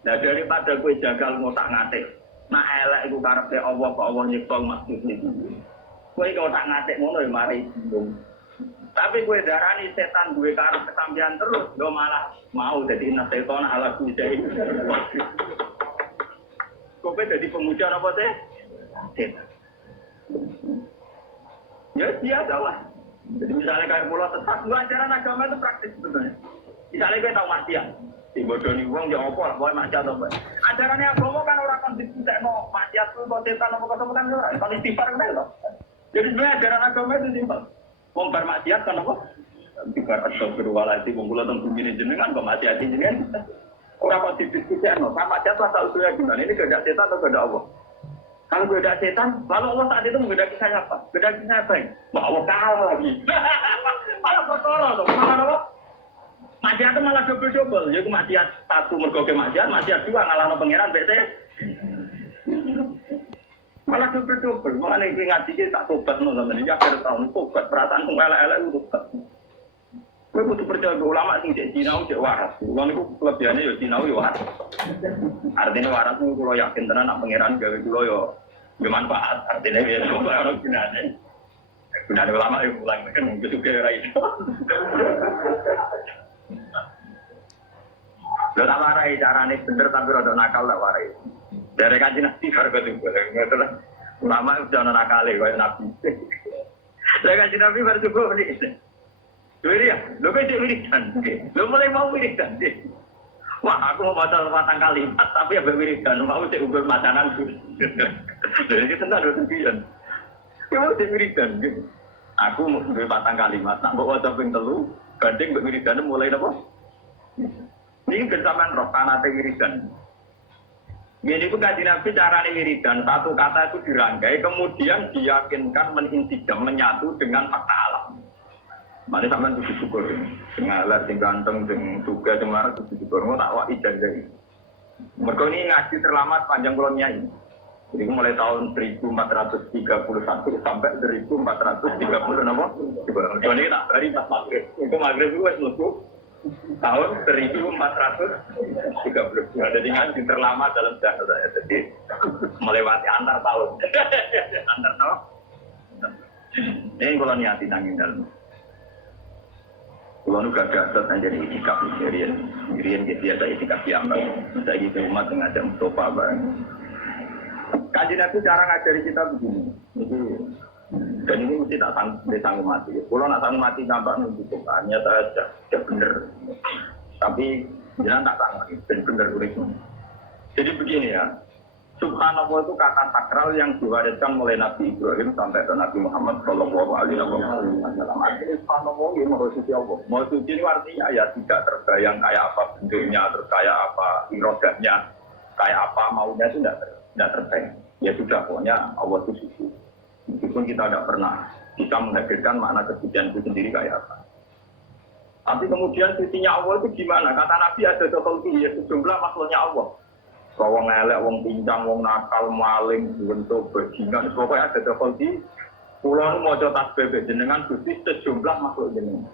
Nah daripada kowe jagal ngotak-ngatik. Nah elek iku karepe Allah kok Allah nyipta maksud iki. Kowe ngotak-ngatik ngono ya mari bingung. Tapi kowe darani setan duwe karep kesampean terus, lo malah mau dadi setan ala kuwi. Kowe dadi pemuja apa teh? Setan. Ya biasa lah. Jadi misalnya kayak pulau sesat, ajaran agama itu praktis sebenarnya. Misalnya kita tahu maksiat, dibodoni uang ya apa lah, boleh maksiat apa. Ajarannya agama kan orang konsisten, no maksiat itu, no setan, no kosong kan orang, kalau istighfar kan loh. Jadi sebenarnya ajaran agama itu simpel. Wong bermaksiat kan apa? Istighfar astagfirullahaladzim, wong kula teng bumi jenengan kok maksiat jenengan. Orang kok didiskusikan, sama maksiat asal usulnya gimana? Ini kehendak setan atau kehendak Allah? Kalau kehendak setan, lalu Allah saat itu menghendaki saya apa? Kehendaki saya baik. Wah, Allah kalah lagi. Malah bertolak dong. Malah apa? Maksiat itu malah double-double. Jadi maksiat satu mergo ke maksiat dua ngalahno pangeran BT. Malah double-double. Malah nek ngaji iki tak tobat no sampeyan iki akhir tahun tobat perasaan kok elek-elek itu tobat. Kowe kudu percaya ulama sing cek sinau cek waras. Kulo niku kelebihane ya sinau ya waras. Artinya waras niku kulo yakin tenan nak pangeran gawe kulo yo bermanfaat. Artinya ya ora gunane. Gunane ulama yo mulang kan kesuke ora iso. Lha tak warai carane bener tapi rada nakal tak warai. Dari kanjeng Nabi karo ngoten. Ulama udah ana nakale koyo Nabi. Lah kanjeng Nabi baru cukup iki. Diri ya, lo kan wiridan, lo mulai mau wiridan deh. Wah, aku mau baca 4 kalimat, tapi abis wiridan, mau cek ukur macanan tuh. Jadi kita tak ada tujuan. Kamu cek wiridan, aku mau ukur 4 kalimat, tak mau baca ping telu, banding wiridan mulai apa? Ini bersamaan roh kanate wiridan. Ini pun kajian Nabi cara wiridan, satu kata itu dirangkai, kemudian diyakinkan mengintijem, menyatu dengan fakta alam. Mane sampean kudu syukur. Sing alat sing ganteng sing juga cemar kudu syukur. Mau tak wak ijazah. Mergo ini ngaji terlambat panjang kula nyai. Jadi mulai tahun 1431 sampai 1430 napa? Coba ini tak dari pas maghrib. Itu maghrib itu wis mlebu tahun 1430. Jadi ngaji terlama dalam sejarah saya. Jadi melewati antar tahun. Antar tahun. Ini kula niati nanging dalem. Kalau nu gagah set aja di itikaf Irian biasa itikaf diambang. Saya gitu umat ngajak Mustafa bareng. Kajian itu cara ngajari kita begini. Dan ini mesti tak sanggup mati. Kalau nak sanggup mati nampak membutuhkannya saya sudah benar. Tapi jangan tak sanggup benar urusan. Jadi begini ya. Subhanallah itu kata sakral yang diwariskan mulai Nabi Ibrahim sampai ke Nabi Muhammad Shallallahu Alaihi Wasallam. Artinya Subhanallah ini maksudnya Allah. Maksudnya ini artinya ya tidak terbayang kayak apa bentuknya, terus kayak apa irodahnya, kayak apa maunya itu tidak terbayang. Ya sudah pokoknya Allah itu suci. Meskipun kita tidak pernah bisa menghadirkan makna kesucian itu sendiri kayak apa. Tapi kemudian sucinya Allah itu gimana? Kata Nabi ada total ya sejumlah makhluknya Allah. Wong elek, wong pincang, wong nakal, maling, bentuk bajingan, pokoknya ada defaulti. Pulau mau coba tasbih jenengan Gusti sejumlah makhluk jenengan.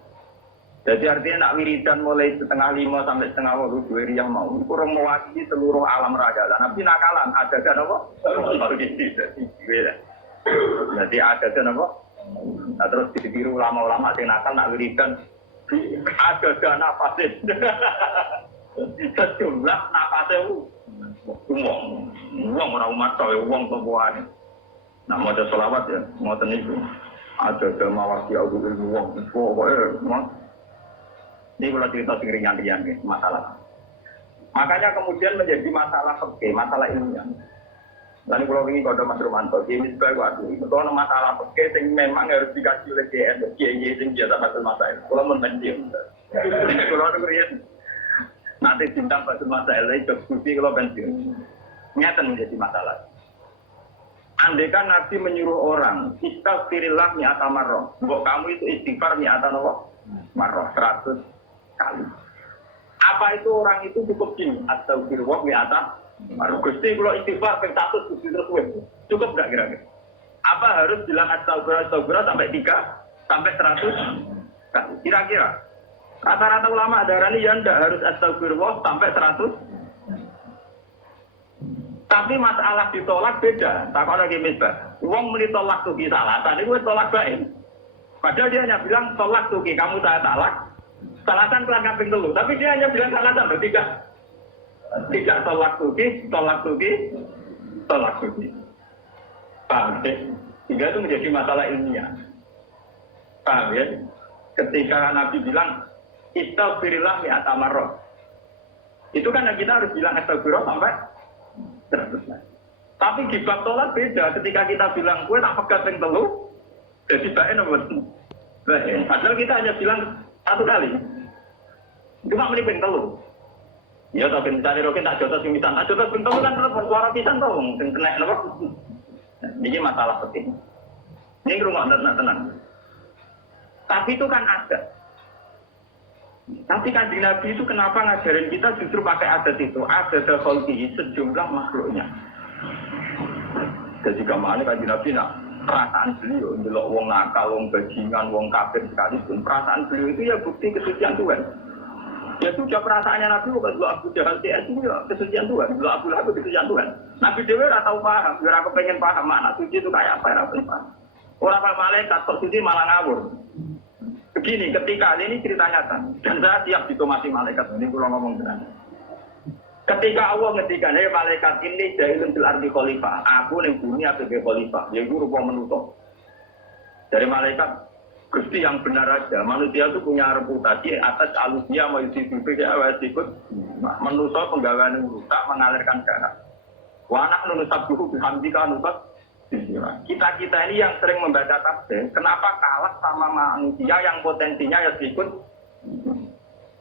Jadi artinya nak wiridan mulai 4:30 sampai 4:30 dua yang mau kurang mewakili seluruh alam raga. Tapi nakalan ada kan apa? Jadi ada kan apa? Nah, terus ditiru ulama-ulama yang nakal nak wiridan ada dana pasif. Sejumlah napasnya uang orang umat tahu uang pembuahan. Nah mau ada selawat ya, mau teniku ada mawasi audu ilmu uang. Pokoknya ini kalau cerita ringan-ringan masalah. Makanya kemudian menjadi masalah fikih, masalah ilmiah. Lalu kalau ini kalau Mas Romanto, ini sebagai waktu itu kalau masalah fikih yang memang harus dikaji oleh GN, GY yang biasa pasal masalah. Kalau menpensiun, ini kalau ada nanti bintang pasal masalah itu diskusi kalau pensiun. Nyata menjadi masalah. Andaikan Nabi menyuruh orang, istighfirillah mi'ata marrah. Mbok kamu itu istighfar mi'ata marrah 100 kali. Apa itu orang itu cukup gini? Astagfirullah mi'ata marrah. Gusti kalau istighfar ping 100 Gusti terus cukup enggak kira-kira? Apa harus bilang astagfirullah sampai 3 sampai 100 kali? Kira-kira? Rata-rata ulama darani ya ndak harus astagfirullah sampai 100 Tapi masalah ditolak beda. Takon lagi misbah. Wong muni tolak tuki salatan itu tolak baik. Padahal dia hanya bilang tolak tuki kamu saya talak. Salatan kelan kaping 3. Tapi dia hanya bilang salatan bertiga. Tidak tolak tuki, tolak tuki, tolak tuki. Paham ya? Sehingga itu menjadi masalah ilmiah. Paham ya? Ketika Nabi bilang istaghfirillah mi'ata marrah. Itu kan kita harus bilang astagfirullah sampai 100. Tapi di bab tolak beda. Ketika kita bilang gue tak pegat yang telu, jadi baik nomor itu. Padahal kita hanya bilang 1 kali. Cuma menipin telu. Ya tapi mencari rokin tak jotos pimisan. Tak jotos pun telu kan terus suara pisan tau. Dan kena nomor. Ini masalah penting. Ini rumah tenang. Tapi itu kan ada. Tapi Kanjeng Nabi itu kenapa ngajarin kita justru pakai adat itu? Adat kholqihi sejumlah makhluknya. Jadi kemana Kanjeng Nabi nak perasaan beliau, ndelok wong nakal, wong bajingan, wong kafir sekalipun, perasaan beliau itu ya bukti kesucian Tuhan. Ya sudah perasaannya Nabi bukan dulu Abu Jahal itu ya kesucian Tuhan, dulu Abu Lahab kesucian Tuhan. Nabi Dewi ora tahu paham, biar aku pengen paham makna suci itu kayak apa, ora paham. Orang malaikat kok suci malah ngawur. Begini, ketika ini cerita nyata, dan saya siap ditomasi malaikat, ini kalau ngomong benar. Ketika Allah ngendikan, "Hei malaikat ini jahilun fil ardi khalifah, aku ning bumi sebagai khalifah, yaitu rupa manusia." Dari malaikat, Gusti yang benar aja, manusia itu punya reputasi atas alusnya manusia ikut manusia penggawaan rusak mengalirkan darah. Wa anak nunusab buku bihamdika nusab. Kita ini yang sering membaca tafsir, kenapa kalah sama manusia yang potensinya ya ikut?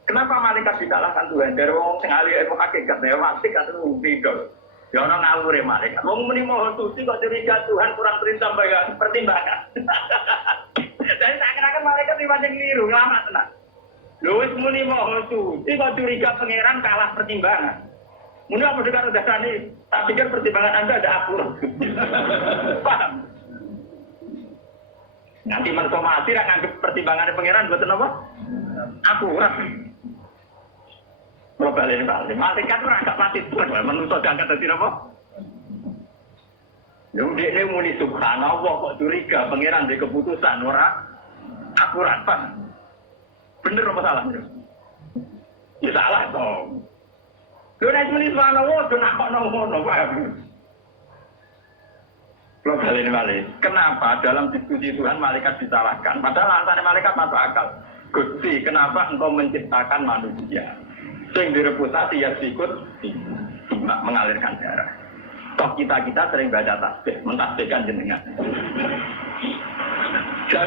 Kenapa malaikat dikalahkan Tuhan? Dari wong sing ahli ilmu hakikat, ya mati kan tidak. Ya ana ngawure malaikat. Wong muni mohon suci kok curiga Tuhan kurang pertimbangan. Dan seakan-akan malaikat dibanding keliru, ngelamat tenang. Lho wis muni mohon suci kok curiga pangeran kalah pertimbangan. Muni apa dekat dasane? Tak pikir pertimbangan Anda ada akurat. Paham? Nanti mensomasi ra nganggep pertimbangan pangeran mboten apa? Akurat. Probalen balik. Malaikat ora gak pati tuan, manusa diangkat dadi apa? Yang dia muni subhanallah kok curiga pangeran di keputusan ora akurat Pak. Bener apa salah? Ya salah toh. Lho nek muni subhanallah do nakok ngono Pak. Kalau kalian balik, kenapa dalam diskusi Tuhan malaikat disalahkan? Padahal alasannya malaikat masuk akal. Gusti, kenapa engkau menciptakan manusia? Sing direputasi ya sikut mengalirkan darah. Toh kita sering baca tasbih, mentasbihkan jenengan.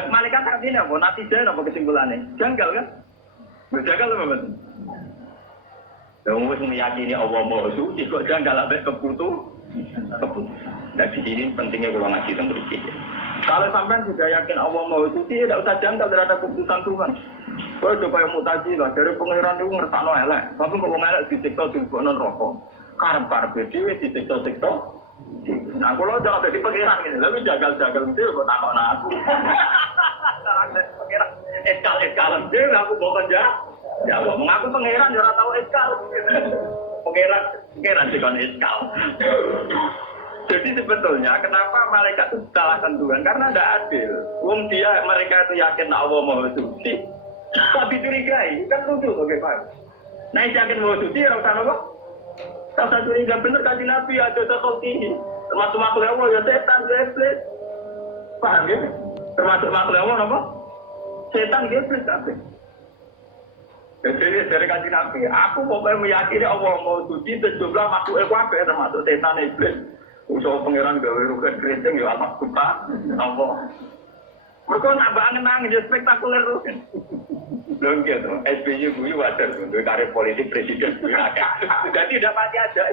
Malaikat artinya apa? Natijah apa kesimpulannya? Janggal kan? Janggal apa betul? Yang harus meyakini Allah Maha Suci, kok janggal sampai keputusan. Nah di sini pentingnya kalau ngaji tentang ini. Kalau sampai sudah yakin Allah Maha Suci, tidak usah janggal terhadap keputusan Tuhan. Kalau coba yang mutajilah dari pengiran itu ngertakno elek, tapi kalau elek disiksa dibunuh rokok. Karep dhewe disiksa-siksa. Nah, kalau jangan jadi pengiran ini, tapi jagal-jagal itu kok takon aku. Pengiran eskal-eskalan dhewe aku bukan ya. Ya, mengaku pengiran ya ora tau eskal. Pengiran dikon eskal. Jadi sebetulnya kenapa malaikat itu disalahkan Tuhan? Karena tidak adil. Wong mereka itu yakin Allah Maha Suci. Kok dicurigai? Kan lucu bagaimana? Nah, yakin Maha Suci ora usah apa? Kalau curiga bener Kanjeng Nabi ada seperti termasuk makhluk Allah ya setan iblis. Paham ya? Termasuk makhluk Allah apa? Setan iblis kabeh. Jadi dari Kanjeng Nabi, aku pokoknya meyakini Allah mau suci sejumlah makhluk kabeh termasuk setan iblis. Usaha pangeran gawe rugen keriting ya amat kuta. Allah. Mereka nambah angen-angen ya spektakuler tuh. Belum gitu, SBY gue wajar untuk karir politik presiden. Jadi udah mati aja.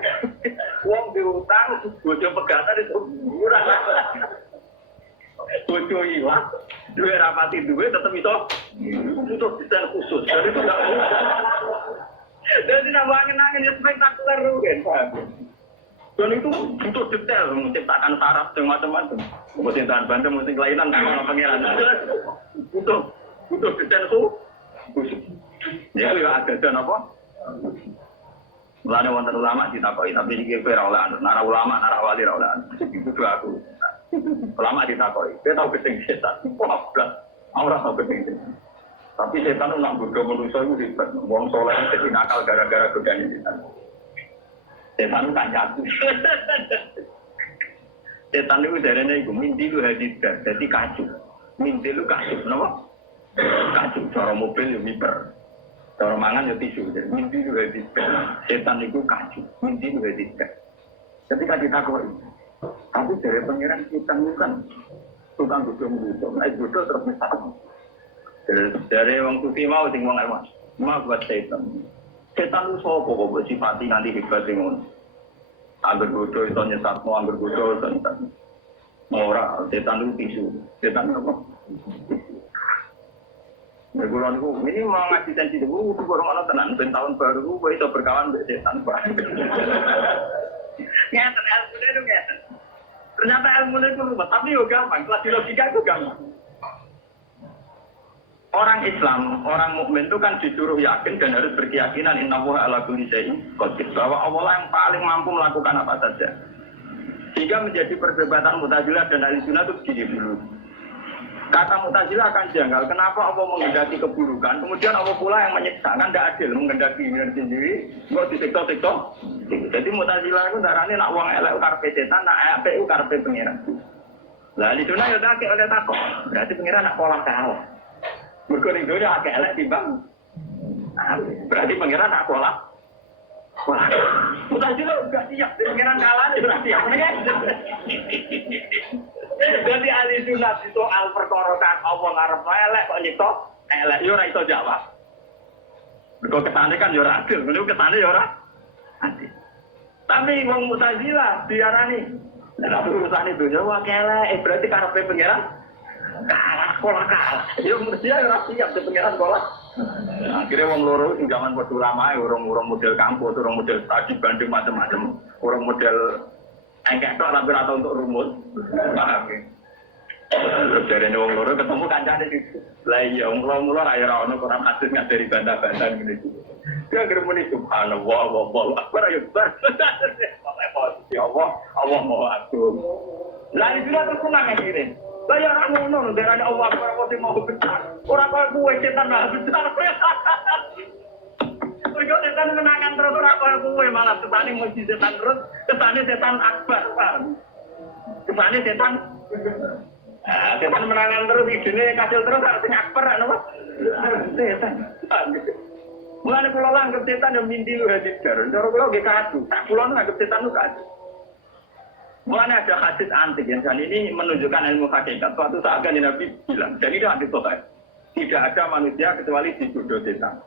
Uang diutang, bojo pegatan itu murah lah. Bojo hilang, duit rapati duit tetap itu butuh desain khusus. Jadi itu nggak mudah. Jadi nambah angen-angen ya spektakuler tuh kan. Dan itu butuh detail, menciptakan syarat yang macam-macam. Musim tahan bantu, musim kelainan, kalau pangeran. Butuh desain khusus. Ya, ada dan apa? Mulane wonten ulama ditakoki, tapi iki kowe ora oleh anut. Nara ulama, nara wali ora oleh anut. Kudu aku. Ulama ditakoki, kowe tau gedeng setan. Wah, blas. Ora tau gedeng setan. Tapi setan itu nak godho manusia itu ribet. Wong soleh jadi nakal gara-gara godane setan. Setan itu kan jatuh. Setan itu darahnya itu mimpi itu hadiskan, jadi kacu. Mimpi itu kacu, kenapa? Kacu. Cara mobil itu miper. Cara mangan ya tisu, jadi mimpi itu hadiskan. Setan itu kacu, mimpi itu hadiskan. Ketika ditakoi, tapi dari pengiran setan itu kan tukang godho-godho, naik godho terus misalkan. Dari orang sufi mau sing wong emas, mau buat setan. Setan itu sapa kok sifati nanti hebat ngono. Angger godho iso nyesatno, angger godho iso nyesatno. Ora, setan itu tisu. Setan apa? Regulan itu, ini mau ngaji sensi dulu, itu baru mana tenan, ben tahun baru, gue itu berkawan dengan setan, Pak. Ngeten, ilmunya itu ngeten. Ternyata ilmunya itu rumah, tapi juga gampang, kelas logika itu gampang. Orang Islam, orang mukmin itu kan disuruh yakin dan harus berkeyakinan innallaha ala kulli syai'in qadir, bahwa Allah yang paling mampu melakukan apa saja. Sehingga menjadi perdebatan Mu'tazilah dan Ahlussunnah itu begini dulu. Kata Mu'tazilah akan janggal, kenapa Allah menghendaki keburukan, kemudian Allah pula yang menyiksa, kan tidak adil menghendaki diri sendiri, nggak disiksa-siksa. Jadi Mu'tazilah itu darahnya nak uang elek karepe setan, nak apik karepe pengiran. Lah Ahlussunnah ya tak oleh takok, berarti pengiran nak pola kalah. Mergo ning dunya akeh elek timbang. Berarti pengiran nak pola. Wah, Mu'tazilah enggak siap, pengiran kalah berarti ya. Jadi ahli sunat itu al perkara kan Allah ngarep elek kok nyiksa elek yo ora iso jawab. Mergo kesane kan yo ora adil, ngene kesane yo ora adil. Tapi wong Mu'tazilah diarani nek urusane donya wae elek, berarti karepe pangeran kalah sekolah kalah. Yo mesti ora siap di pangeran sekolah. Akhirnya wong loro sing zaman padha lamae urung model kampus, urung model studi banding macam-macam, urung model engkek tok ora tau untuk rumus. Paham ya? Terus dari wong loro ketemu kancane iki. Lah iya wong loro ra ora ono Quran hadis ngajari bantah-bantah ngene iki. Dia ngremuni subhanallah wallahu akbar ya bar. Ya Allah mau agung. Lah itu terus nang ngene. Lah ya ora ngono darane Allah akbar kok mau besar. Ora kok kuwe setan lah besar. Mereka setan menangan terus ora kaya kowe malah setane mesti setan terus, setane setan akbar, Pak. Setane setan setan menangan terus idene kasil terus artinya akbar napa? Setan. Mulane kula langgep setan yo mimpi lu hadidar. Cara kula nggih kadu. Tak kula nganggep setan lu kadu. Mulane ada hadis antik yang kali ini menunjukkan ilmu hakikat. Suatu saat kan Nabi bilang, jadi itu hadis sahih. Tidak ada manusia kecuali digodho setan.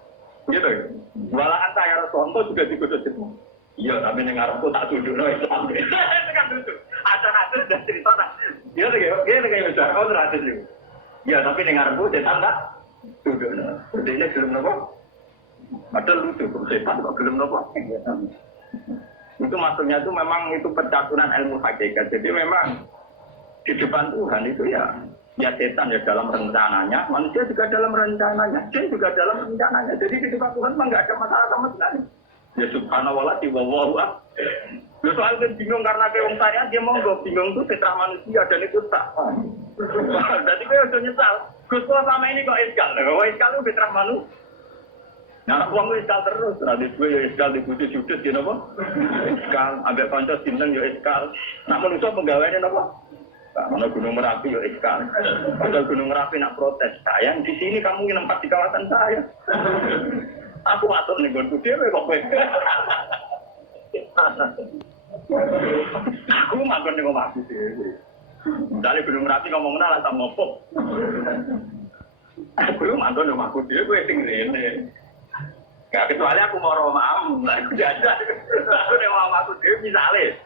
Gitu ya. Wala anta ya Rasulullah juga digodho setan. Iya, tapi ning ngarepku tak tundukno Islam. Itu kan lucu. Ada dan cerita tak. Iya kayak besar oh hadis itu. Iya, tapi ning ngarepku setan tak tundukno. Dene gelem napa? Padahal lucu, setan kok gelem napa? Itu maksudnya itu memang itu percaturan ilmu hakikat. Jadi memang di depan Tuhan itu ya setan ya dalam rencananya, manusia juga dalam rencananya, jin juga dalam rencananya. Jadi di depan Tuhan memang nggak ada masalah sama sekali. Ya subhanallah di bawah. Ya soal kan bingung karena kayak wong saya dia monggo bingung itu fitrah manusia dan itu tak. Jadi gue udah nyesal. Gus kok sama ini kok iskal. Kok iskal itu fitrah manusia. Nah, uang iskal terus. Nanti gue ya iskal dibutuh judes ya napa? Iskal ambek kanca sinten ya iskal. Nak manusia penggawainya napa? Mana Gunung Merapi ya iskal. Padahal Gunung Merapi nak protes. Sayang di sini kamu nempat di kawasan saya. Aku atur ning nggonku dhewe kok kowe. Aku manggon ning omahku dhewe. Dale Gunung Merapi ngomong lah sama opo. Aku manggon ning omahku dhewe sing rene. Gak kecuali aku mau romam, lah aku jajan. Aku ning omahku dhewe misale.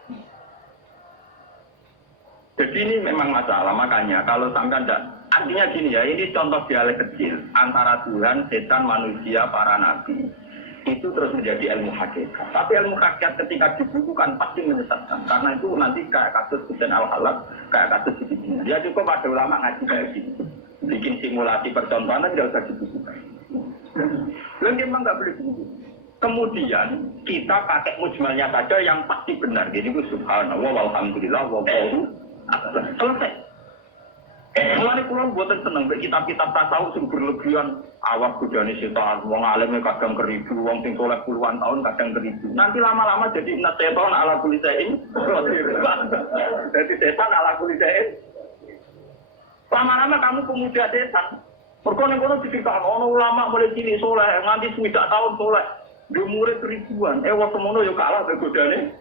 Jadi ini memang masalah, makanya kalau sampai tidak, artinya gini ya, ini contoh dialek kecil antara Tuhan, setan, manusia, para nabi. Itu terus menjadi ilmu hakikat. Tapi ilmu hakikat ketika dibukukan pasti menyesatkan. Karena itu nanti kayak kasus Hussein Al-Halak, kayak kasus begini. Ya cukup ada ulama ngaji kayak gini. Bikin simulasi percontohan tidak usah dibukukan. Dan memang nggak boleh dibukukan. Kemudian kita pakai mujmalnya saja yang pasti benar. Jadi itu subhanallah walhamdulillah wallahu akbar. Selesai. Mulane kula mboten seneng mek kitab-kitab tasawuf sing berlebihan awas godane setan, wong alim kadang keribu, wong sing soleh puluhan tahun kadang keribu. Nanti lama-lama jadi inna setan ala kulli syai'in. Jadi setan ala kulli syai'in. Lama-lama kamu pemuda setan. Mergo ning kono diceritakan ono ulama mulai cilik soleh nganti 20 tahun soleh. Dia murid ribuan. Wong semono yo kalah mek godane.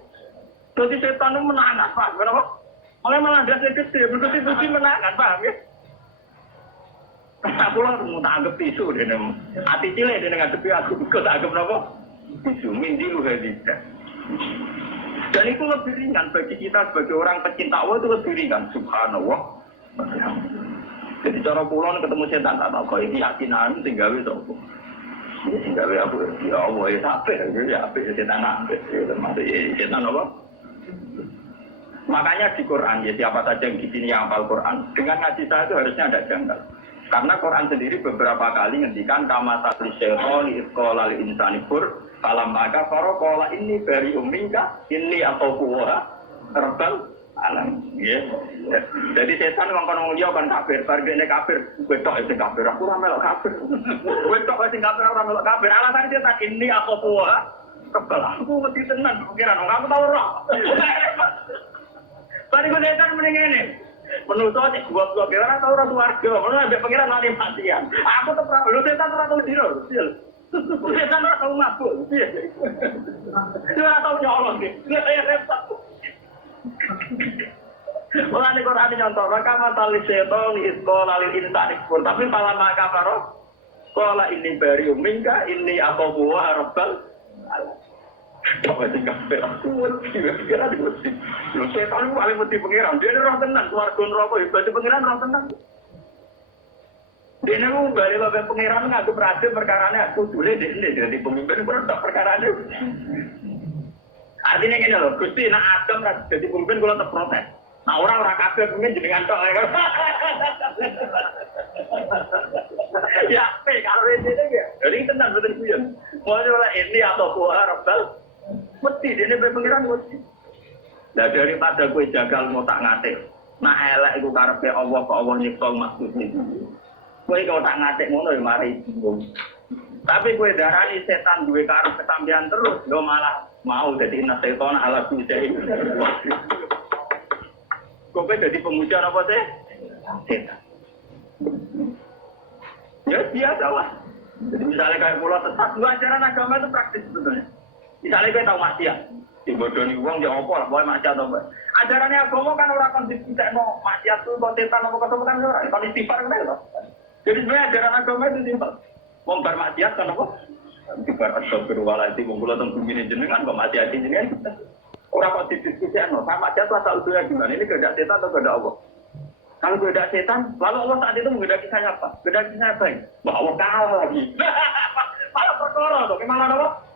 Dadi setan menangan, Pak. Kenapa? Malah dasnya gede, berkuti-kuti menangan, paham ya? Aku lah mau tanggap tisu, hati cilik dia ngadepi aku, tak anggap apa? Tisu, mindi lu tidak. Dan itu lebih ringan bagi kita sebagai orang pecinta Allah itu lebih ringan, subhanallah. Jadi cara pulang ketemu setan tak tahu, kalau ini yakinan tinggal itu apa? Tinggal aku, ya Allah, ya sampai, ya sampai setan sampai, termasuk setan apa? Makanya di Quran, ya siapa saja yang di sini yang hafal Quran, dengan ngaji saya itu harusnya ada janggal. Karena Quran sendiri beberapa kali ngendikan kama tali syaitan iqala lil insani fur falam maka faraqa ini bari umminka ini atau kuwa rabbal alam. Ya. Jadi setan wong kono liya kan kafir, bargene kafir, wetok sing kafir, aku ora melok kafir. Wetok sing kafir ora melok kafir. Alasan dia tak ini atau kuwa rabbal. Aku mesti tenan pikiran, kamu tahu ora? Tadi gue setan mendingan ini, menurut saya gua kira tahu orang keluarga, menurut saya pengiran nanti matian. Aku tuh lu setan tuh tahu diri, setan tuh tahu mabuk, dia tahu nyolong deh, dia kayak repot. Mulai Quran ini contoh, maka matali setan iskola lil insan ikut, tapi malah maka baroh, sekolah ini beri umingka, ini atau buah rabbal. Apa sih kafir? Aku kira di masjid. Lu setan lu paling mesti pengiran. Dia orang tenang, keluarga neraka hebat pengiran orang tenang. Dia nu bali bae pengiran ngaku berhasil perkarane aku dule dene jadi pemimpin berontak perkarane. Artinya gini loh, Gusti nak Adam jadi pemimpin kula tetep protes. Nah orang kafir pemimpin jenengan tok. Ya, kalau ini ya. Jadi tenang betul ya. Mau ini atau buah rabbal mesti dene pengiran mesti. Lah daripada kowe jagal mau tak ngatik. Nah elek iku karepe Allah kok Allah nyipta maksudnya. Kowe kok tak ngatik ngono ya mari bingung. Tapi kowe darani setan duwe karep kesampean terus, yo malah mau dadi setan ala bidai. Kowe dadi pemuja apa sih? Setan. Ya biasa lah. Jadi misalnya kayak pulau sesat, dua ajaran agama itu praktis sebetulnya. Misalnya kita tahu maksiat, dibodoni uang jangan apa lah, boleh maksiat atau apa. Ajarannya agama kan orang konsisten mau maksiat tuh, kontetan apa kata bukan orang, kalau istighfar kan itu. Jadi sebenarnya ajaran agama itu simpel. Mau bermaksiat kan apa? Istighfar astagfirullahaladzim, mau pulau tentang bumi jenengan, kok maksiat jenengan. Orang konsisten no, sama maksiat lah tahu tuh gimana ini kehendak setan atau kehendak Allah. Kalau kehendak setan, lalu Allah saat itu menghendaki saya apa? Kehendaki saya apa? Bahwa kalah lagi. Malah perkara tuh, gimana apa?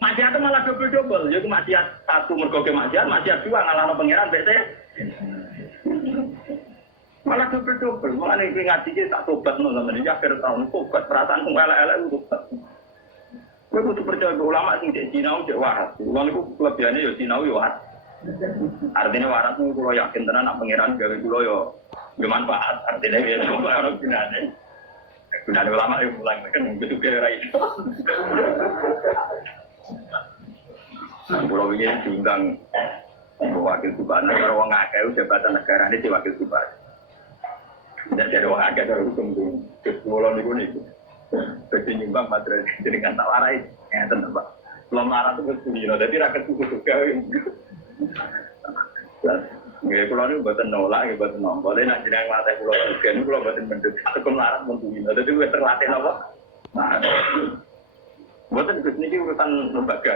Maksiat itu malah double-double, yaitu maksiat satu mergoke maksiat dua ngalahno pangeran BT. Malah double-double, malah ning ngaji iki tak tobat no sampeyan iki akhir tahun tobat perasaan elek-elek itu. Kowe kudu percaya ulama sing cek sinau cek waras. Wong iku kelebihane ya sinau ya waras. Artinya waras niku kula yakin tenan nak pangeran gawe kula ya manfaat. Artinya ya ora gunane. Gunane ulama yo mulang kan kudu kira iso. Pulau ini diundang wakil gubernur kalau orang akeh jabatan negara ini di wakil gubernur. Tidak ada orang akeh kalau hukum di pulau ini. Jadi nyumbang materi dengan tak warai, ya tentu pak. Belum marah tuh kesini, jadi rakyat suku juga. Nggak pulau ini buatan nolak, buatan nombor. Boleh nak jenang mata pulau juga, ini pulau buatan mendut. Aku melarat mentuin, jadi gue terlatih apa? Nah, buatan kesini urusan lembaga.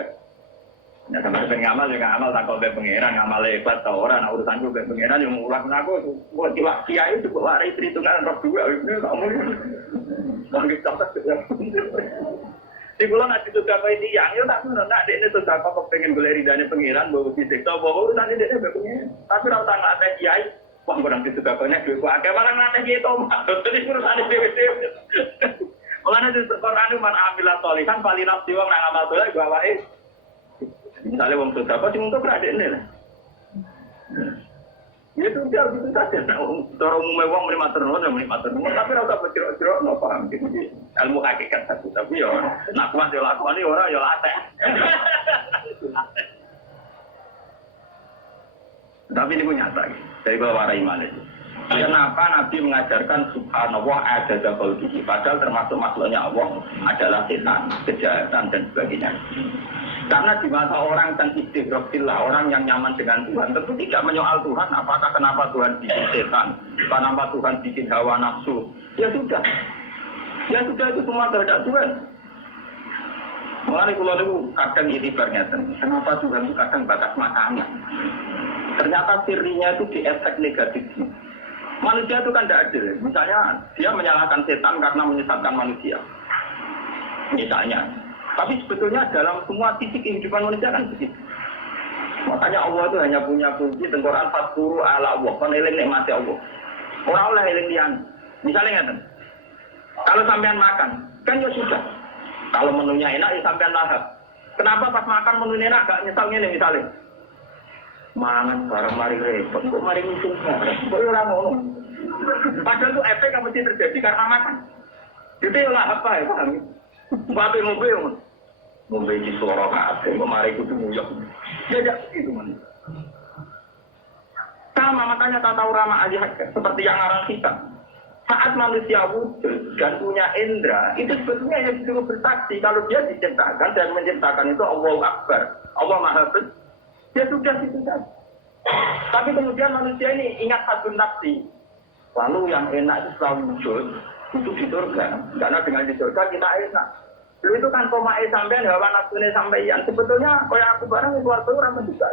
Ya sama seperti ngamal juga ngamal tak kau pengeran ngamal lebat tau orang urusan juga pengeran yang mengulang aku buat kiai itu buat waris perhitungan roh dua ini kamu manggil sampai di bulan nanti sudah kau ini yang itu tak benar nak ini sudah kau pengen beli ridane pengeran bawa fisik tau bahwa urusan ini dia pengeran tapi kalau tak ada kiai wah kurang itu sudah banyak duit gua agak malah nanti kiai tau jadi urusan ini Mulanya di Quran Quran itu man amila sholihan fali nafsi wong nang amal saleh gua wae. Misalnya wong sedekah sing untuk radekne lah. Ya itu dia gitu saja. Cara umumnya wong muni matur nuwun tapi ora usah berjero-jero no paham gitu. Ilmu hakikat satu tapi ya nak kuat yo lakoni ora yo latek. Tapi ini nyata dari bawah iman itu. Kenapa Nabi mengajarkan subhanallah ada dakol gigi? Padahal termasuk makhluknya Allah adalah setan, kejahatan dan sebagainya. Karena di mata orang yang istighfirullah, orang yang nyaman dengan Tuhan, tentu tidak menyoal Tuhan. Apakah kenapa Tuhan bikin setan? Kenapa Tuhan bikin hawa nafsu? Ya sudah itu semua terhadap Tuhan. Mengenai kalau itu kadang itibarnya, kenapa Tuhan itu kadang batas makanan? Ternyata sirinya itu di efek negatif. Manusia itu kan tidak adil. Misalnya dia menyalahkan setan karena menyesatkan manusia. Misalnya. Tapi sebetulnya dalam semua titik kehidupan manusia kan begitu. Makanya Allah itu hanya punya kunci tengkorak faturu ala Allah. Kan eling nikmati Allah. Orang oleh eling lian. Misalnya ngerti. Kalau sampean makan, kan ya sudah. Kalau menunya enak ya sampean lahap. Kenapa pas makan menunya enak gak nyesal ini misalnya? Mangan barang mari repot, kok mari ngusung barang. Kok orang ngomong. Padahal itu efek yang mesti terjadi karena makan. Itu ya lahap apa ya paham? Bapak ngombe di suara kabeh, kemari kudu nguyok. Ya itu man. Sama makanya tata urama ahli hakikat seperti yang arang kita. Saat manusia wujud dan punya indera, itu sebetulnya yang disuruh bersaksi kalau dia diciptakan dan menciptakan itu Allahu Akbar, Allah Maha Besar. Ya sudah itu saja. Tapi kemudian manusia ini ingat satu nafsi. Lalu yang enak itu setelah wujud itu di surga. Karena dengan di surga kita enak. Lalu itu kan komai sampean hawa nafsunya sampean. Sebetulnya kalau aku barang keluar orang juga.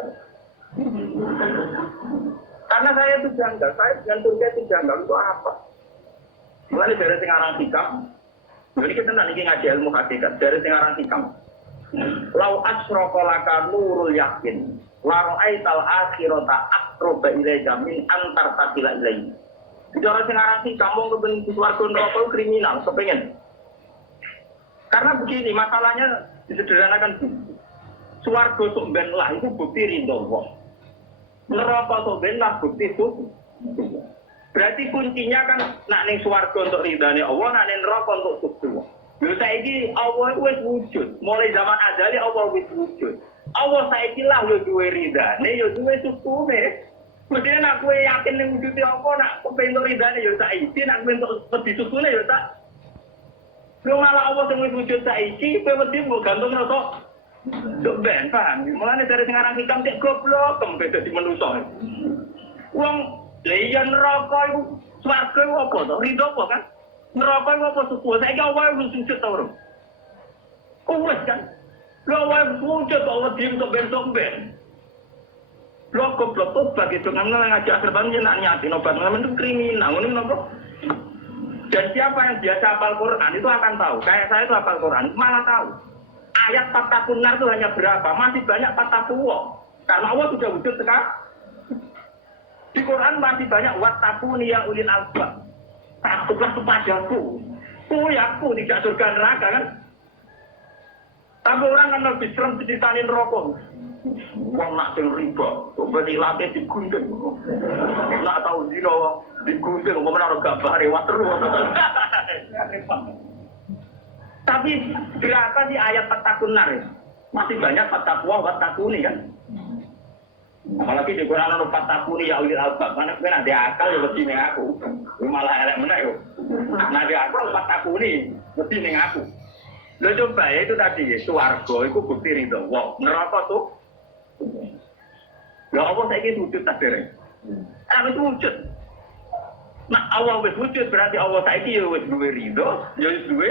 Karena saya itu janggal, saya dengan surga itu janggal untuk apa? Mulai dari sekarang hikam. Jadi kita nanti ngaji ilmu hakikat dari sekarang hikam. Lau asrokolaka nurul yakin. Lara'aital akhirata akroba ilaika min antar tatila ilaih. Bicara sekarang sih kamu kebentuk warga neraka kriminal, kepengen. Karena begini, masalahnya disederhanakan begini. Swarga sumben lah itu bukti ridho Allah. Neraka sumben lah bukti itu. Berarti kuncinya kan nak ning swarga untuk ridhane Allah, nak ning neraka untuk suku. Lha saiki Allah wis wujud. Mulai zaman azali Allah wis wujud. Allah saiki lah yo duwe ridhane, yo duwe sukune. Mestinya nak kowe yakin ning wujude apa nak kepentok ridhane yo saiki, nak kepentok wedi sukune yo tak. Lu malah Allah sing wis wujud saiki, kowe wedi mbok gantung rasa nduk ben paham. Mulane dari sing aran hikam cek goblok kembe dadi manusa. Wong lha iya neraka iku swarga iku apa to? Ridho apa kan? Neraka iku apa suku? Saiki Allah wis wujud to ora? Wis kan? Lho wae wujud Allah diem sok ben. Lho goblok tobat gitu kan ngajak serban nak nyati obat itu kriminal ngono napa? Dan siapa yang biasa hafal Quran itu akan tahu. Kayak saya itu hafal Quran, malah tahu. Ayat fatakun nar itu hanya berapa? Masih banyak fatakuwa. Karena Allah sudah wujud sekarang. Di Quran masih banyak wattaquni ya ulil albab. Takutlah kepadaku. Aku tidak surga neraka kan? Tapi orang kan lebih serem diceritain rokok. Wong nak sing riba, kok benilate digundeng. Nak tahu dino digundeng, kok menawa gambare wateru. Tapi berapa sih ayat fatakunar? Masih banyak fatakwa watakuni kan? Apalagi di Quran ada fatakuni ya ulil albab. Mana kowe nanti akal ya mesti ning aku. Malah elek meneh yo. Nanti akal fatakuni mesti ning aku. Lo coba ya itu tadi, swarga itu bukti ridho. Wow, neraka tuh. Lah Allah saiki wujud tak dereng. Wis wujud. Nah Allah wis wujud berarti Allah saiki ya wis duwe ridho, ya wis duwe.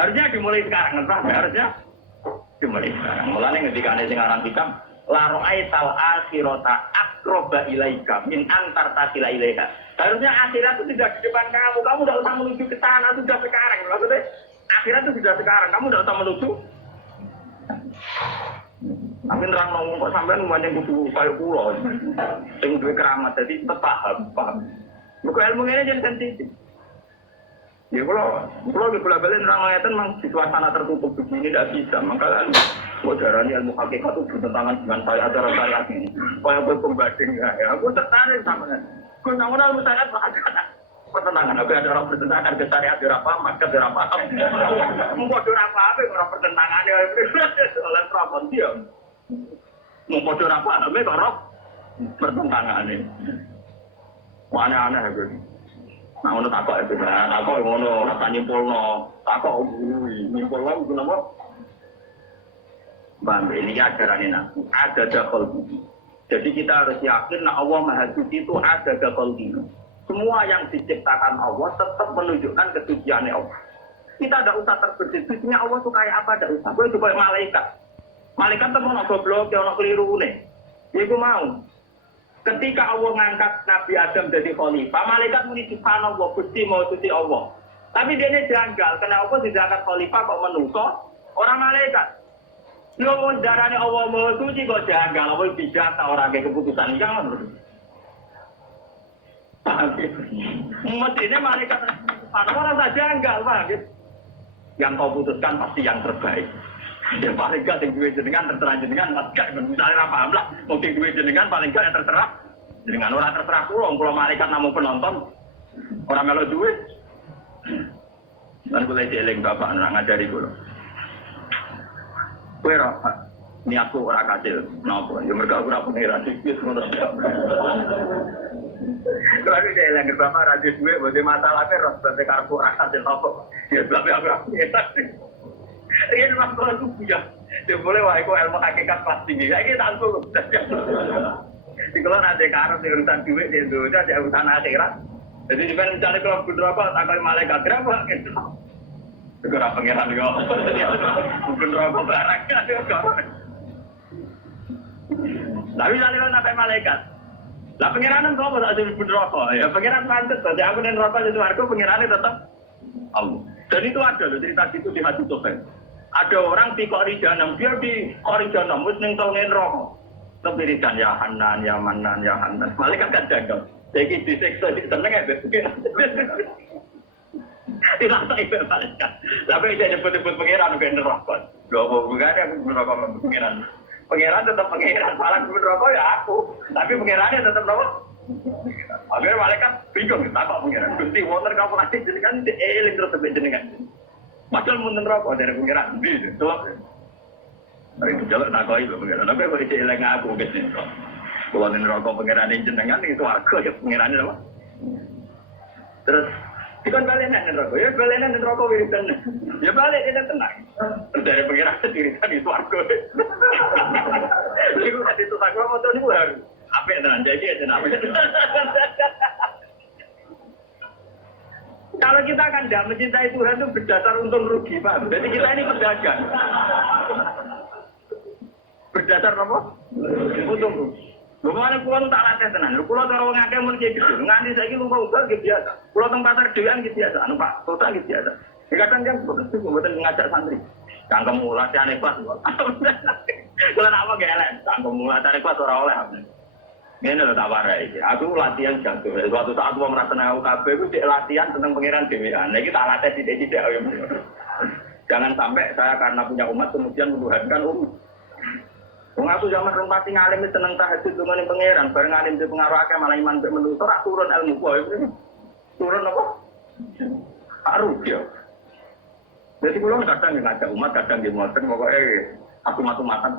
Harusnya dimulai sekarang, harusnya dimulai sekarang. Mulane ngendikane sing aran hikam, la ra'aital akhirata aqraba ilaika min antar tasila ilaika. Harusnya akhirat itu tidak di depan kamu. Kamu enggak usah menuju ke sana, sudah sekarang. Maksudnya akhirat itu sudah sekarang, kamu tidak usah menuju. Tapi nerang ngomong kok sampean umane kudu kaya kula. Sing duwe keramat dadi tetap paham. Muga ilmu ngene jeneng sensitif. Ya kalau di bola-balik orang ngeten memang di suasana tertutup begini tidak bisa. Makanya darahnya ilmu hakikat itu bertentangan dengan syariat ini. Kayak berpembanding ya, aku tertarik sama kan. Guna-guna ilmu syariat pertentangan. Tapi ada orang bertentangan ke syariat berapa, maka berapa. Mengkodoh apa-apa orang pertentangannya. Oleh perabot dia. Mengkodoh apa-apa orang pertentangannya. Aneh-aneh gitu. Nah, ono takok itu kan, takok ngono, rasa nyimpulno, takok nyimpulno itu nama. Bang, ini ajaran ini ada dakol. Jadi kita harus yakin, nah Allah Maha Suci itu ada dakol ini. Semua yang diciptakan Allah tetap menunjukkan kesuciannya Allah. Kita tidak usah terbersit-bersitnya Allah itu kayak apa, tidak usah. Gue coba malaikat. Malaikat itu mau goblok, mau keliru nih. Ibu mau. Ketika Allah ngangkat Nabi Adam jadi khalifah, malaikat muni subhanallah, Gusti mau suci Allah. Tapi dia ini janggal, kenapa diangkat khalifah kok menungso orang malaikat? Yo darane Allah mau suci kok janggal, apa bijaksana orang kayak keputusan jangan. Mestinya malaikat subhanallah rasa janggal, Pak. Yang kau putuskan pasti yang terbaik. Ya paling gak yang duwe jenengan terserah jenengan, mas gak misalnya apa paham lah, mungkin duwe jenengan paling gak yang terserah jenengan, orang terserah pulang, kalau malaikat namun penonton orang melo duwe dan boleh jeling bapak orang ngajari gue gue rapat niatku orang kacil kenapa, ya mereka aku rapat pengiran dikis kalau ini jeling bapak rajin gue, berarti masalahnya roh berarti karbu orang kacil apa ya tapi aku rapat ini memang kalau itu punya, dia boleh wah itu ilmu hakikat kelas tinggi. Saya kita angkul. Di kalau nanti karena di urusan duit di Indonesia, di urusan akhirat. Jadi juga misalnya kalau bener apa, takkan malaikat berapa? Itu segera pengiran juga. Bener apa barang? Tapi misalnya kalau sampai malaikat, lah pengiranan kau mau tak bener apa? Ya pengiran pantas. Jadi aku dan rokok itu aku pengirannya tetap Allah. Dan itu ada loh cerita itu di hadis Tuhan. Ada orang di Korijanam, dia di Korijanam, terus nengtolongin rokok. Kebirikan ya Hanan, ya Manan, ya Hanan. Malaikat kan janggal. Jadi diseksa, diseneng ya, dilaksa ibu malaikat. Tapi dia nyebut-nyebut pengiran, bukan rokok. Loh, bukan ada rokok pengiran. Pengiran tetap pengiran, malah rokok ya aku. Tapi pengirannya tetap rokok. Akhirnya malaikat bingung, takut pengiran. Gusti, wonten kamu kasih jenengan, eling terus sampai jenengan. Padahal munten rokok dari pengiran, gitu. Hari itu jalan takut itu pengiran. Tapi kalau eling aku gitu. Kalau wonten rokok pengiran jenengan itu warga ya pengirannya apa? Terus dikon balenan rokok, ya balenan rokok wiridan. Ya balik dia tenang. Dari pengiran sendiri tadi itu warga. Iku hati itu takut motor itu harus. Apa yang tenan jadi aja namanya. Kalau kita kan tidak mencintai Tuhan itu berdasar untung rugi, Pak. Jadi kita ini pedagang. Berdasar apa? Untung rugi. Bagaimana pulau tak latih tenan. Pulau terlalu ngakeh mun gitu. Nganti saiki lupa ugal gitu biasa. Pulau teng pasar dhewean gitu biasa. Anu Pak, kota gitu biasa. Kadang kan mboten ngajak santri. Cangkem latihan ikhlas. Kalau nama gelek, cangkem latihan ikhlas ora oleh. Ini lho tak warai. Aku latihan jago. Suatu saat aku merasa nang UKB itu cek latihan tentang pengiran dhewean. Lagi tak latih sithik-sithik ayo. Jangan sampai saya karena punya umat kemudian menuhankan umat. Wong aku zaman rong pati ngalim seneng tahajud dengan pangeran, bareng ngalim di pengaruh akeh malah iman mbek menungso ora turun ilmu kuwi. Turun apa? Arus ya. Jadi kula kadang ngajak umat, kadang nggih mboten pokoke aku matu-matan.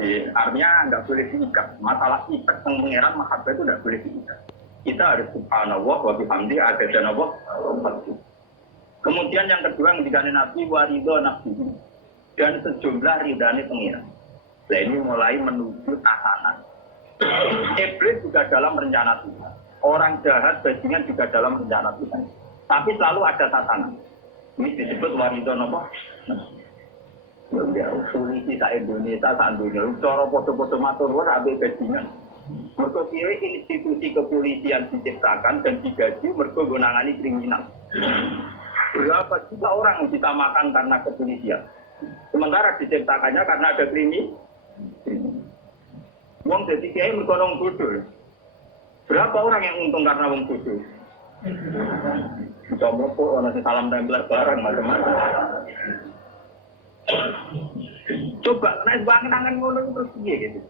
Jadi artinya enggak boleh diikat. Masalah ikat teng pangeran mahabbah itu enggak boleh diikat. Kita harus subhanallah wa bihamdi adada Allah. Kemudian yang kedua yang dikane Nabi waridho nafsi dan sejumlah ridane pangeran. Nah ini mulai menuju tahanan. Iblis juga dalam rencana Tuhan. Orang jahat bajingan juga dalam rencana Tuhan. Tapi selalu ada tatanan. Ini disebut waridho apa? Ya, polisi sa Indonesia, sa dunia. Cara foto-foto matur ora abe bajingan. Mergo piye institusi kepolisian diciptakan dan digaji mergo nangani kriminal. Berapa juta orang yang ditamakan karena kepolisian. Sementara diciptakannya karena ada kriminal. Wong dadi kiai mergo wong bodoh. Berapa orang yang untung karena wong bodoh? Bisa mlebu ana salam tempel barang macam-macam. Coba nek bangen-angen ngono terus piye gitu.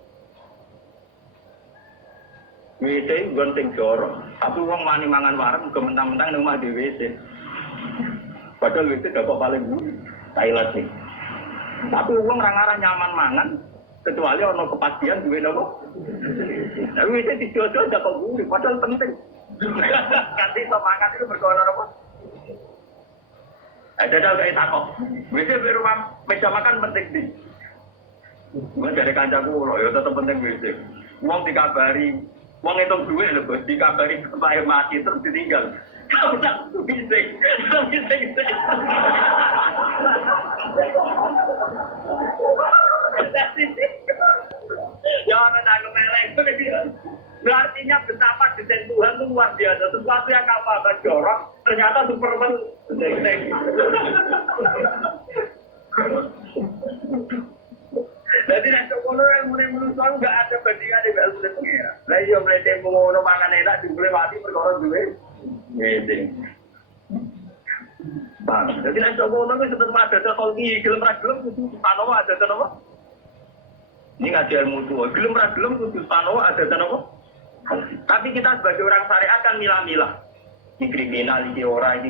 WC gonting jorok, tapi wong wani mangan warung ke mentang-mentang nang omah dhewe WC. Padahal WC dapat paling Thailand sih. Tapi wong ra ngarah nyaman mangan kecuali ana kepastian duwe napa. Tapi WC dijojo dapat buri, padahal penting. Nanti to mangan itu perkara apa? Ada kayak takok. WC di rumah meja makan penting sih. Gue dari kancaku loh, ya tetap penting WC. Wong dikabari, wong itu duit lho, bos dikabari air mati terus ditinggal. Kau tak bising. Ya orang tak kemeleng itu dia. Artinya betapa desain Tuhan itu luar biasa. Sesuatu yang apa jorok, ternyata Superman. Jadi nak coba yang mulai nggak ada bandingan di bawah sudah pengira. Lah iya mereka mau makan enak dimulai mati perkara duwe. Ngeding. Bang, jadi nak coba itu tetap ada kalau di gelem ra gelem kudu panowo ada apa? Ini ngaji ilmu tua, gelem ra gelem kudu panowo ada apa? Tapi kita sebagai orang syariat kan milah-milah. Ini kriminal, ini orang,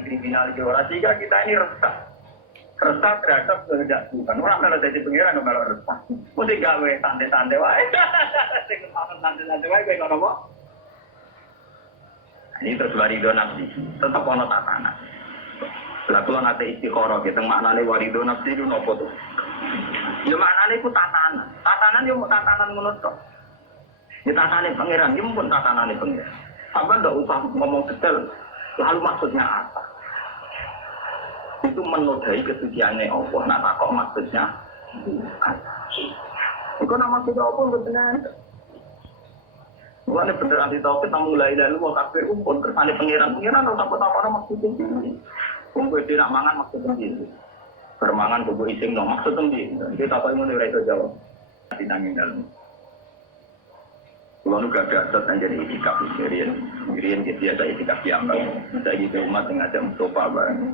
sehingga kita ini resah. Resah terhadap kehendak Tuhan. Orang kalau jadi pengiran, kalau resah. Mesti gawe santai-santai wae. Santai-santai wae, kayak apa? Ini terus warido nafsi. Tetap ada tatanan. Setelah itu nanti istiqoroh, kita maknanya warido nafsi itu apa tuh? Ya maknanya itu tatanan. Tatanan itu tatanan menurut kok. Ini tatanan pengiran, ini pun tatanan pengiran. Apa tidak usah ngomong detail. Lalu maksudnya apa? Itu menodai kesuciannya Allah. Nah, tak kok maksudnya? Itu nama kita apa benar? Mulanya bener anti tauhid, namun mulai dari lu kafir pun kersane pengiran atau apa maksudnya ini? Kumpul tidak mangan maksudnya ini. Bermangan kumpul ising no maksudnya ini. Kita apa yang mulai itu jawab? Dinangin dalam. Kalau nu gak ada aset jadi itikaf Mirian dia ada itikaf yang saya gitu umat yang ada Mustafa bang.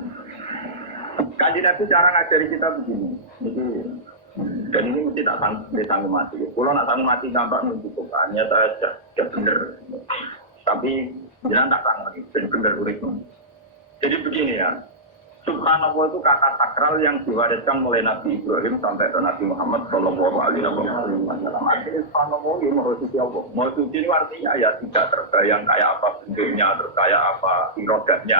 Kajian itu cara ngajari kita begini. Dan ini mesti tak sanggup mati. Kalau nak sanggup mati nampak mencukup. Ternyata sudah benar. Tapi jangan tak sanggup benar urip. Jadi begini ya. Subhanallah itu kata sakral yang diwariskan mulai Nabi Ibrahim sampai ke Nabi Muhammad Shallallahu Alaihi Wasallam. Akhirnya Subhanallah ini mau suci Allah. Mau suci ini artinya ya tidak terbayang kayak apa bentuknya, terus kayak apa irodatnya,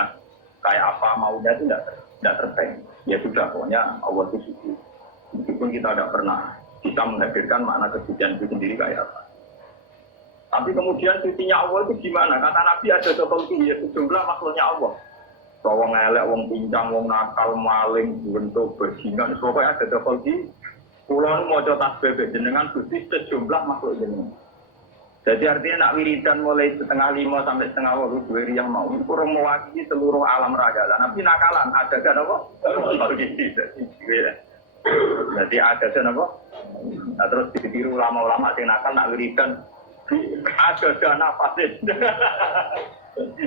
kayak apa maunya itu tidak terbayang. Ya sudah pokoknya Allah itu suci. Meskipun kita tidak pernah bisa menghadirkan makna kesucian itu sendiri kayak apa. Tapi kemudian sucinya Allah itu gimana? Kata Nabi ada seperti ya sejumlah makhluknya Allah. Wong elek, wong pincang, wong nakal, maling, bentuk bajingan, pokoknya ada double di pulau mau coba tasbih jenengan Gusti sejumlah makhluk jenengan. Jadi artinya nak wiridan mulai 4:30 sampai 4:30 dua yang mau kurang mewakili seluruh alam raga. Tapi nakalan ada kan apa? Jadi ada kan apa? Nah, terus ditiru ulama-ulama yang nakal nak wiridan ada dana nafasin.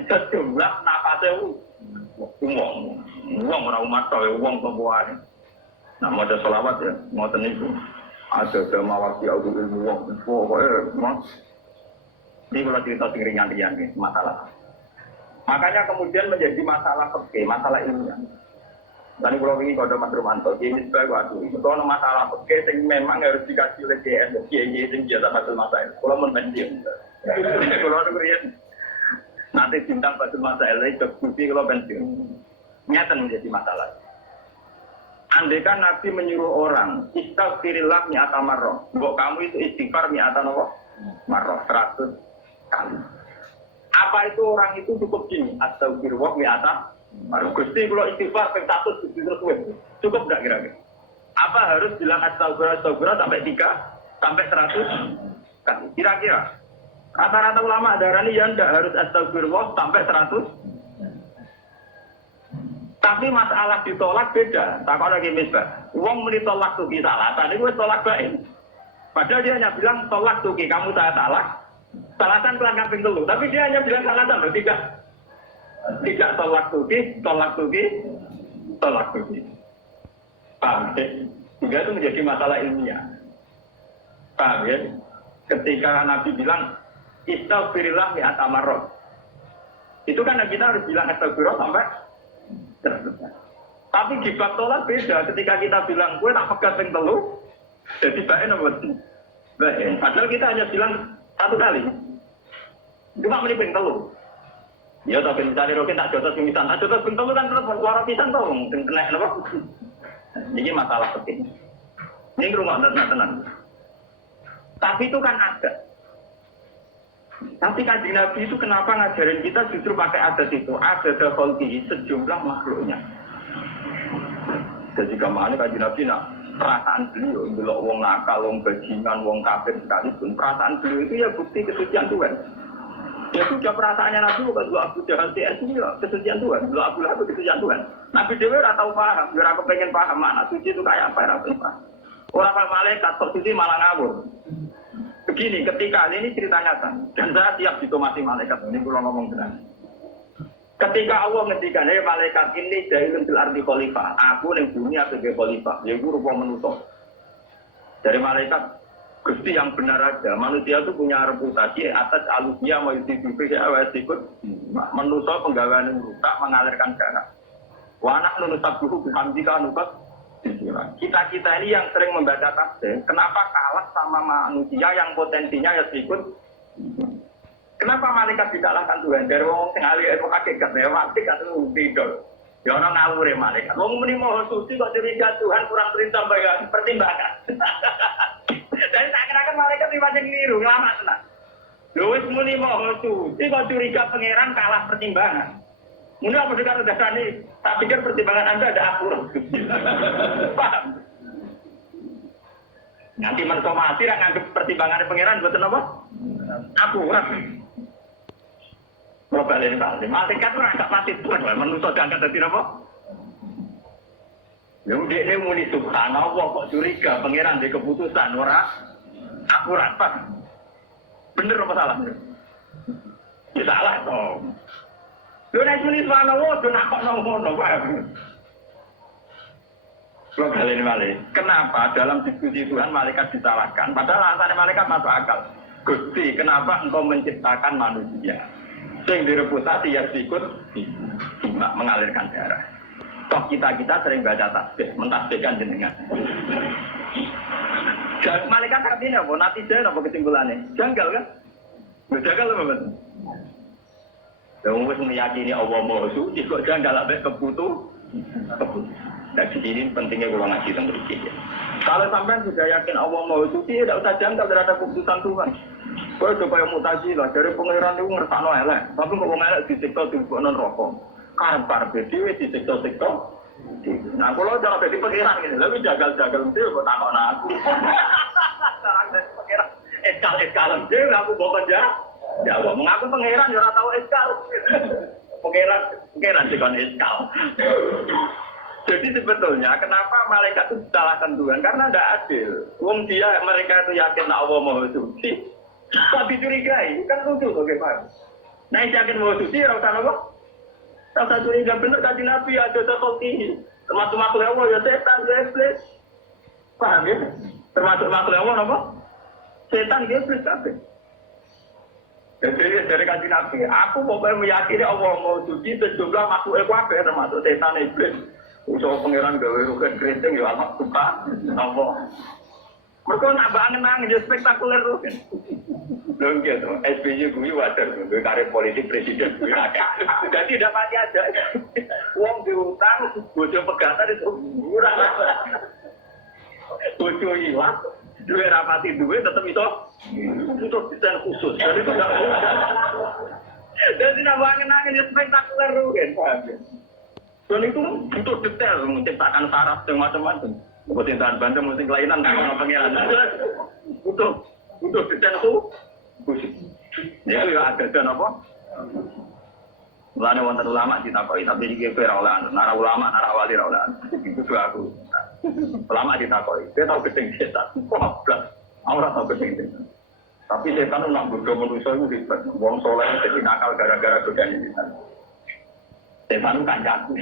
Sejumlah nafasnya uang orang umat tahu uang pembuahan. Nah, mau ada selawat ya, mau teniku. Ada mawasi auto ilmu uang. Pokoknya, mas. Ini kalau cerita ringan-ringan masalah. Makanya kemudian menjadi masalah fikih, masalah ilmiah. Tadi kalau ini kalau ada Mas Romanto, ini sebagai waktu itu kalau masalah fikih yang memang harus dikasih oleh JN, JN yang biasa masalah. Kalau menpensiun, kalau ada krian. Nanti bintang batu masalah itu bukti kalau pensiun. Nyata menjadi masalah. Andaikan Nabi menyuruh orang, istighfirillah mi'ata marrah. Mbok kamu itu istighfar mi'ata marrah 100 kali. Apa itu orang itu cukup gini? Astaghfirullah mi'ata marrah. Gusti kalau istighfar ping 100 terus cukup enggak kira-kira? Apa harus bilang astaghfirullah sampai 3 sampai 100 kali? Kira-kira rata-rata ulama darani ya ndak harus astagfirullah sampai 100. Tapi masalah ditolak beda. Takon lagi misbah. Wong muni tolak tuki salah, tadi wis tolak bae. Padahal dia hanya bilang tolak tuki kamu saya talak. Salasan kelan kaping 3. Tapi dia hanya bilang salasan lho 3. Tidak tolak tuki. Paham ya? Juga itu menjadi masalah ilmiah. Paham ya? Ketika Nabi bilang, istaghfirillah mi'ata marrah. Itu kan kita harus bilang istaghfirullah sampai selesai. Tapi di bab tolak beda. Ketika kita bilang, gue tak pegat yang telu, jadi baik nomor baik. Padahal kita hanya bilang satu kali. Cuma menipin telu. Ya, tapi misalnya rokin tak jotos pingsan. Tak jotos pingsan kan telepon suara pisan tau. Kena apa? Ini masalah penting. Ini rumah tenang. Tapi itu kan ada. Tapi Kanjeng Nabi itu kenapa ngajarin kita justru pakai adat itu? Adat kholqi sejumlah makhluknya. Jadi kemana Kanjeng Nabi nak perasaan beliau, belok wong nakal, wong bajingan, wong kafir sekalipun, perasaan beliau itu ya bukti kesucian Tuhan. Ya sudah perasaannya Nabi bukan dua Abu Jahal itu ya kesucian Tuhan, dua Abu Lahab kesucian Tuhan. Nabi Dewi udah tahu paham, biar aku pengen paham makna suci itu kayak apa ya apa. Orang malaikat kok suci malah ngawur. Begini, ketika ini cerita nyata, dan saya siap ditomasi malaikat ini kalau ngomong benar. Ketika Allah ngendikan, "Hei malaikat ini jahilun fil ardi khalifah, aku ning bumi sebagai khalifah, yaitu rupa manusia." Dari malaikat, Gusti yang benar aja, manusia itu punya reputasi atas alusia mau dididik ikut manusia penggawaan yang rusak mengalirkan darah. Wanak nunusab buku bihamdika nukat. Kita ini yang sering membaca tasbih, kenapa kalah sama manusia yang potensinya ya ikut? Kenapa malaikat dikalahkan Tuhan? Dari wong sing ahli ilmu hakikat ya mati atau tidur. Ya orang ngawur ya malaikat. Wong muni mau suci kok curiga Tuhan kurang perintah pertimbangan. Dan seakan-akan malaikat iki pancen keliru, lama tenan. Lho wis muni mau suci kok curiga pangeran kalah pertimbangan. Muni apa sekarang dasane? Tak pikir pertimbangan Anda ada akurat. Paham? Nanti mensomasi ra nganggep pertimbangan pangeran mboten apa? Akurat. Probabilitas balik. Malaikat ora gak pasti Tuhan, manusa diangkat dadi apa? Lha dekne muni subhanallah kok curiga pangeran di keputusan ora akurat, Pak. Bener apa salah? Ya salah toh. Lho nek muni subhanallah do nakok ngono, Pak. Kalau kalian balik, kenapa dalam diskusi Tuhan malaikat disalahkan? Padahal alasannya malaikat masuk akal. Gusti, kenapa engkau menciptakan manusia? Yang direputasi ya ikut mengalirkan darah. Toh kita sering baca tasbih, mentasbihkan jenengan. Dan malaikat artinya apa? Natijah apa kesimpulannya? Janggal kan? Janggal apa betul? Wong wis meyakini Allah Maha Suci kok janggal ambek keputusan. Nah di sini pentingnya kalau ngaji tentang berikir. Kalau sampai sudah yakin Allah Maha Suci, tidak usah janggal terhadap keputusan Tuhan. Kau coba yang mutazilah dari pangeran itu ngersakno elek, tapi kok wong elek disiksa dilebokno neraka. Karep dhewe disiksa-siksa. Nah, kalau jangan jadi pangeran gitu, tapi jagal-jagal mesti kok takon aku. Sekarang dari pangeran eskal dhewe aku bawa ya. Ya, mengaku pangeran ya ora tau eskal. Pangeran dikon eskal. Jadi sebetulnya kenapa malaikat itu disalahkan Tuhan? Karena tidak adil. Wong dia mereka itu yakin Allah Maha Suci. Kok dicurigai? Kan lucu tuh Pak. Nah, yakin Maha Suci ora usah apa? Rasa curiga bener Kanjeng Nabi ada seperti termasuk makhluk Allah ya setan ya iblis. Paham ya? Termasuk makhluk Allah apa? Setan ya iblis kabeh. Jadi dari Kanjeng Nabi, aku pokoknya meyakini Allah Maha Suci sejumlah makhluk kabeh termasuk setan iblis. Usaha pangeran gawe rugen keriting ya amat suka apa. Mereka nak bangen-bangen ya spektakuler rugen. Lho gitu, SBY gue wajar gue karir politik presiden gue agak. Jadi tidak pasti ada. Uang diutang, bojo pegatan itu murah. Bojo hilang, duit rapati duit tetap itu untuk desain khusus. Jadi itu tidak mudah. Jadi nak bangen-bangen ya spektakuler rugen. Dan itu butuh detail, menciptakan syarat yang macam-macam. Pemerintahan Banten mesti kelainan dengan pengiran. Butuh detail itu khusus. Itu ya ada dan apa? Mulanya wonten ulama ditakoi, tapi ini kira oleh nara ulama, nara wali oleh. Itu juga aku. Ulama ditakoi, dia tahu gedeng setan. Wah, orang tahu gedeng setan. Tapi setan itu nak bodoh manusia itu hebat. Wong soleh jadi nakal gara-gara godaan setan. Stefan kancaku.